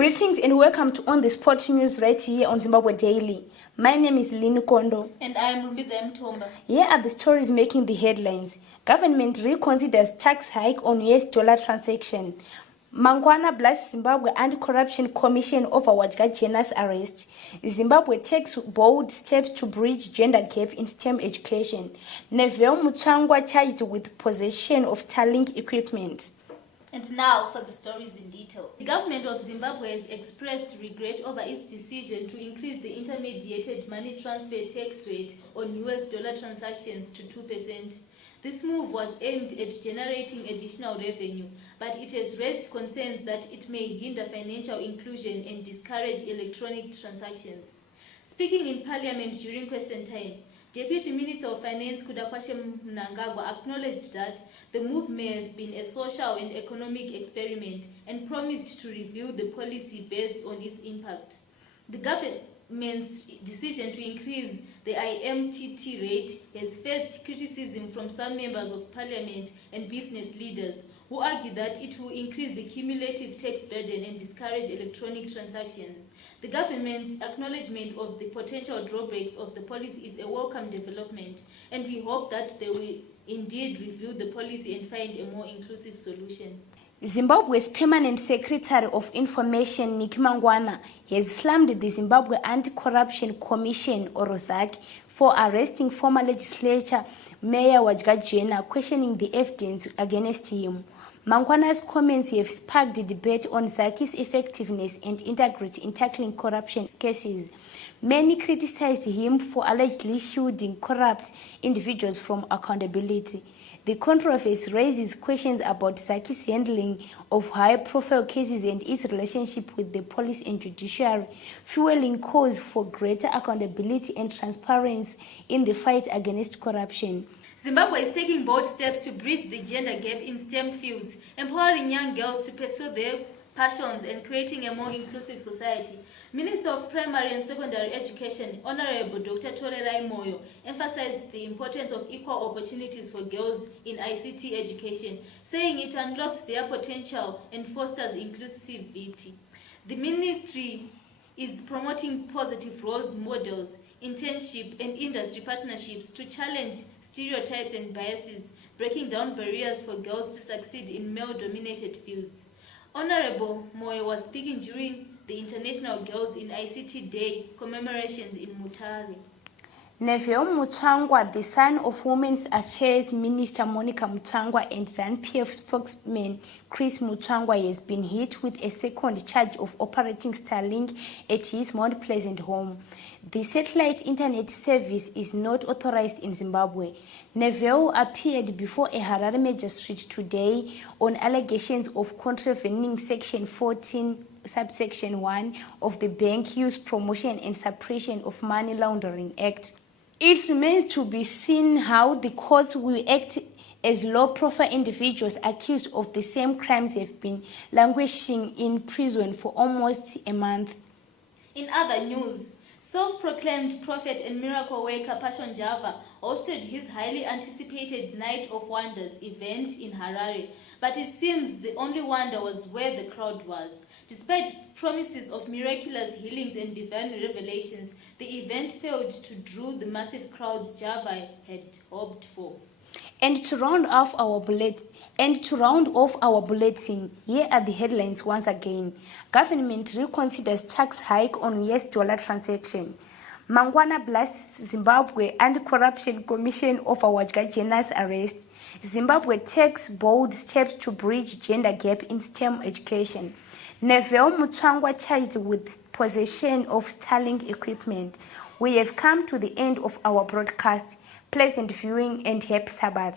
Greetings and welcome to On the Spot News right here on Zimbabwe Daily. My name is Lini Kondo. And I am Rumbiza Mtomba. Here are the stories making the headlines. Government reconsiders tax hike on US dollar transaction. Mangwana blasts Zimbabwe Anti-Corruption Commission over Wadgajena's arrest. Zimbabwe takes bold steps to bridge gender gap in STEM education. Neville Mutsvangwa charged with possession of Starlink equipment. And now for the stories in detail. The government of Zimbabwe has expressed regret over its decision to increase the intermediated money transfer tax rate on US dollar transactions to 2%. This move was aimed at generating additional revenue, but it has raised concerns that it may hinder financial inclusion and discourage electronic transactions. Speaking in Parliament during question time, Deputy Minister of Finance Kudakwashe Mnangagwa acknowledged that the move may have been a social and economic experiment and promised to review the policy based on its impact. The government's decision to increase the IMTT rate has faced criticism from some members of parliament and business leaders who argue that it will increase the cumulative tax burden and discourage electronic transactions. The government's acknowledgement of the potential drawbacks of the policy is a welcome development, and we hope that they will indeed review the policy and find a more inclusive solution. Zimbabwe's Permanent Secretary of Information, Nick Mangwana, has slammed the Zimbabwe Anti-Corruption Commission, or ROSAC, for arresting former legislature Mayor Wadgajena, questioning the evidence against him. Mangwana's comments have sparked a debate on ZAC's effectiveness and integrity in tackling corruption cases. Many criticized him for allegedly shielding corrupt individuals from accountability. The controversy raises questions about ZAC's handling of high-profile cases and its relationship with the police and judiciary, fueling calls for greater accountability and transparency in the fight against corruption. Zimbabwe is taking bold steps to bridge the gender gap in STEM fields, empowering young girls to pursue their passions and creating a more inclusive society. Minister of Primary and Secondary Education, Honorable Dr. Tolerai Moyo, emphasized the importance of equal opportunities for girls in ICT education, saying it unlocks their potential and fosters inclusivity. The ministry is promoting positive role models, internship and industry partnerships to challenge stereotypes and biases, breaking down barriers for girls to succeed in male-dominated fields. Honorable Moyo was speaking during the International Girls in ICT Day commemorations in Mutare. Neville Mutsvangwa, the son of Women's Affairs Minister Monica Mutsvangwa and ZANU-PF spokesman Chris Mutsvangwa, has been hit with a second charge of operating Starlink at his Mount Pleasant home. The satellite internet service is not authorized in Zimbabwe. Neville appeared before a Harare magistrate today on allegations of contravening Section 14, subsection 1 of the Bank Use Promotion and Suppression of Money Laundering Act. It remains to be seen how the courts will act as low-profile individuals accused of the same crimes have been languishing in prison for almost a month. In other news, self-proclaimed prophet and miracle worker Passion Java hosted his highly anticipated Night of Wonders event in Harare, but it seems the only wonder was where the crowd was. Despite promises of miraculous healings and divine revelations, the event failed to draw the massive crowds Java had hoped for. And to round off our bulletin, here are the headlines once again. Government reconsiders tax hike on US dollar transaction. Mangwana blasts Zimbabwe Anti-Corruption Commission over Wadgajena's arrest. Zimbabwe takes bold steps to bridge gender gap in STEM education. Neville Mutsvangwa charged with possession of Starlink equipment. We have come to the end of our broadcast. Pleasant viewing and happy Sabbath.